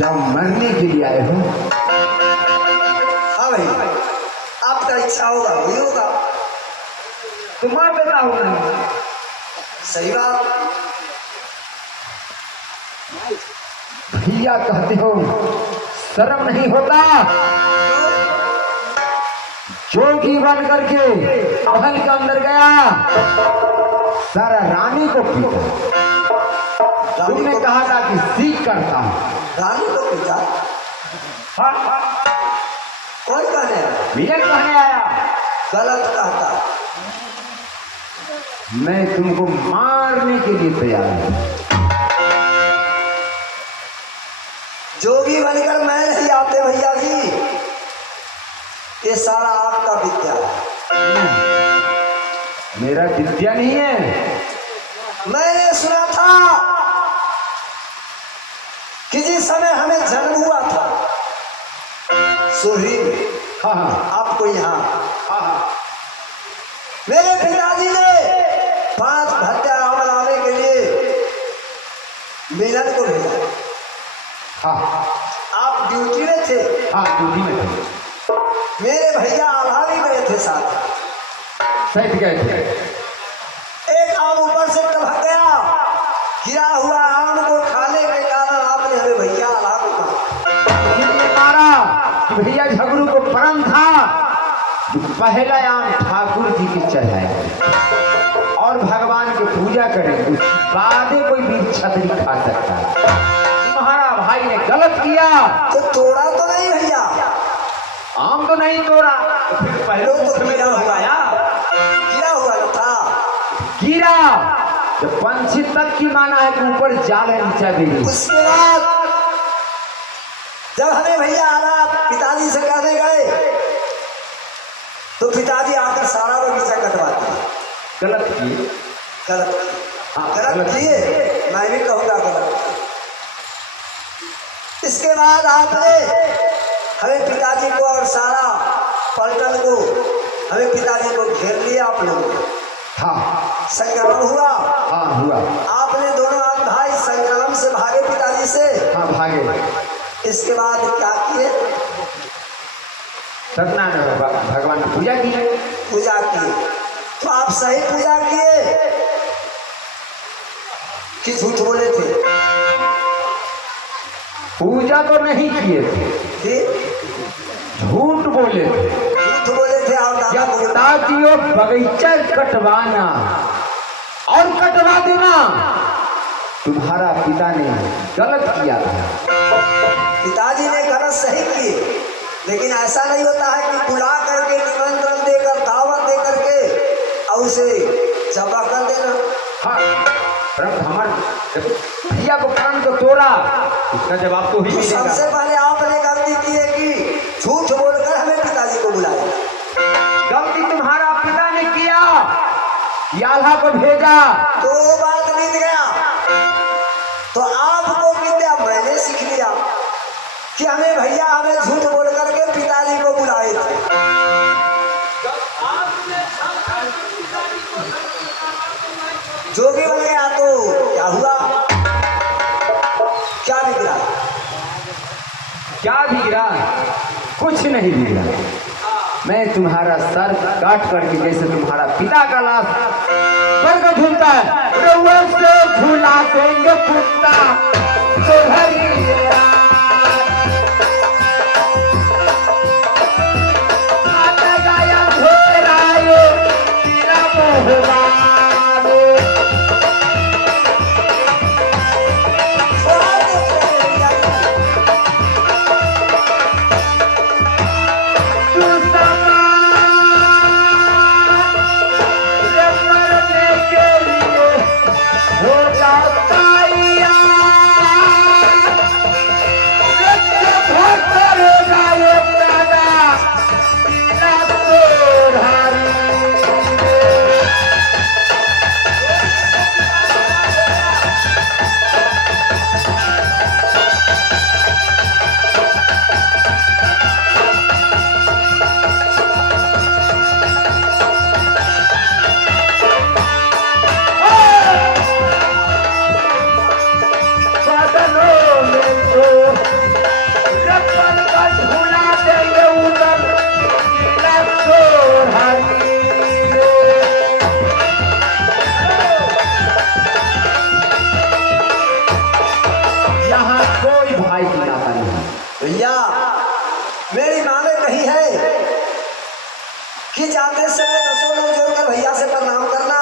क्या मरने के लिए आए हो? हाँ भाई, आपका इच्छा होगा वही होगा। तुम्हारा बेटा हो नहीं। सही बात। भैया कहते हो, शर्म नहीं होता? जोगी बन करके महल के अंदर गया, सारा रानी को पीटा। तुमने कहा था कि सीख करता हूं। रानी को पीटा? कौन कहने आया? मैं कहने आया। गलत कहता। मैं तुमको मारने के लिए तैयार हूं। जोगी बनकर मैं नहीं आते भैया जी, ये सारा आपका विद्या है। मेरा विद्या नहीं है। मैंने सुना था कि जिस समय हमें जन्म हुआ था सुरही में, हाँ हाँ आपको यहाँ हाँ, मेरे पिताजी ने 5 भट्टा रावण लाने के लिए मिलन को भेजा। हाँ आप ड्यूटी में थे? हाँ, ड्यूटी में थे। मेरे भैया आल्हा भी गए थे साथ। सही गए थे। एक आम ऊपर से टपक गया, गिरा हुआ आम को खाने के कारण आपने हमें भैया आल्हा को मारा कि भैया झगड़ू को परम था जो पहला आम ठाकुर जी की चढ़ाया और भगवान की पूजा करेंगे, उसके बाद कोई भी छतरी खा सकता है। तुम्हारा भाई ने गलत किया। तो तोड़ा तो नहीं भैया? आम तो नहीं तोड़ा, तो फिर पहले तो मुख में गिरा तो हुआ लगाया। गिरा हुआ था। गिरा जब पंछी तक की माना है कि ऊपर जाल है नीचे भी। उसके बाद जब हमें भैया आला पिताजी से कहने गए तो पिताजी आकर सारा बगीचा कटवा दिया। गलत किए। गलत हाँ, गलत किए, मैं भी कहूँगा गलत। इसके बाद आपने हमें पिताजी को और सारा पलटन को, हमें पिताजी को घेर लिया आप लोगों ने। हाँ संग्राम हुआ। हाँ हुआ। आपने दोनों आप भाई संग्राम से भागे पिताजी से। हाँ भागे। इसके बाद क्या किए? सत्यनारायण भगवान की पूजा की। पूजा की। तो आप सही पूजा किए कि झूठ बोले थे? पूजा तो नहीं किए थे, झूठ बोले थे। झूठ बोले थे आप ताजियो बगीचा कटवाना और कटवा देना तुम्हारा पिता ने गलत किया था। पिताजी ने गलत सही किए, लेकिन ऐसा नहीं होता है कि बुला करके निमंत्रण देकर दावत दे करके और उसे जबा कर देना। हाँ, हमारे भैया को प्राण को तोड़ा, इसका जवाब तो ही मिलेगा। सबसे पहले आपने गलती की है कि झूठ बोलकर हमें पिताजी को बुलाया। गलती तुम्हारा पिता ने किया, आल्हा को भेजा। तो वो बात बीत गया, तो आपको विद्या मैंने सीख लिया कि हमें भैया हमें झूठ बोल करके पिताजी को बुलाए थे। जोगी बन गया तो क्या हुआ? क्या बिगड़ा? क्या बिगड़ा? कुछ नहीं बिगड़ा। मैं तुम्हारा सर काट करके जैसे तुम्हारा पिता का लाश स्वर्ग झूलता है, रउआ से झूला देंगे कुत्ता तो भरिएगा। आता गाया घोरायो तेरा मोहबानो। दसों लोग जोड़कर भैया से प्रणाम करना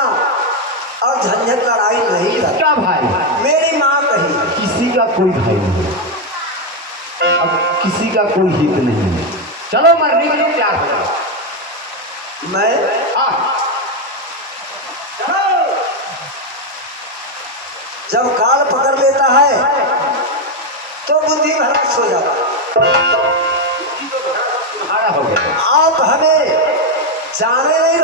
और झंझट लड़ाई नहीं करना। क्या भाई? मेरी माँ कही किसी का कोई भाई नहीं, अब किसी का कोई हित नहीं है। चलो मरने के लिए तैयार हो जाओ। मैं हाँ जब काल पकड़ लेता है तो बुद्धि भ्रष्ट हो जाता है। तुम्हारा हो गया। आप हमें जाने नहीं